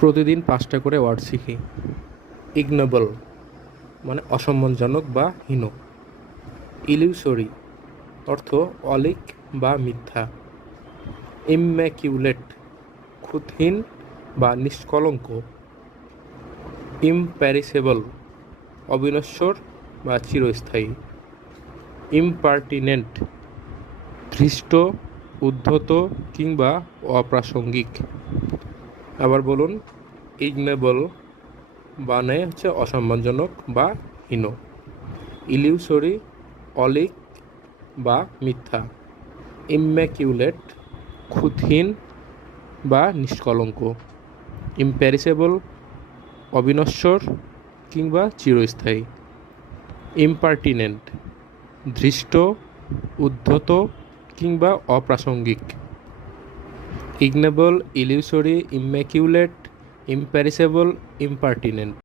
প্রতিদিন 5টা করে ওয়ার্ড শিখি। ইগনোবল মানে অসম্মানজনক বা হীন। ইলিউসরি অর্থ অলীক বা মিথ্যা। ইম্ম্যাকিউলেট খুঁতহীন বা নিষ্কলঙ্ক। ইমপ্যারিসেবল অবিনশ্বর বা চিরস্থায়ী। ইমপার্টিনেন্ট ধৃষ্ট, উদ্ধত কিংবা অপ্রাসঙ্গিক। আবার বলুন, ইগনোবল মানে হচ্ছে অসম্মানজনক বা হীন। ইলিউসরি অলীক বা মিথ্যা। ইম্ম্যাকিউলেট খুঁতহীন বা নিষ্কলঙ্ক। ইমপ্যারিসেবল অবিনশ্বর কিংবা চিরস্থায়ী। ইমপার্টিনেন্ট ধৃষ্ট, উদ্ধত কিংবা অপ্রাসঙ্গিক। ইগনোবল, ইলিউসরি, ইম্ম্যাকিউলেট, ইমপ্যারিসেবল, ইমপার্টিনেন্ট।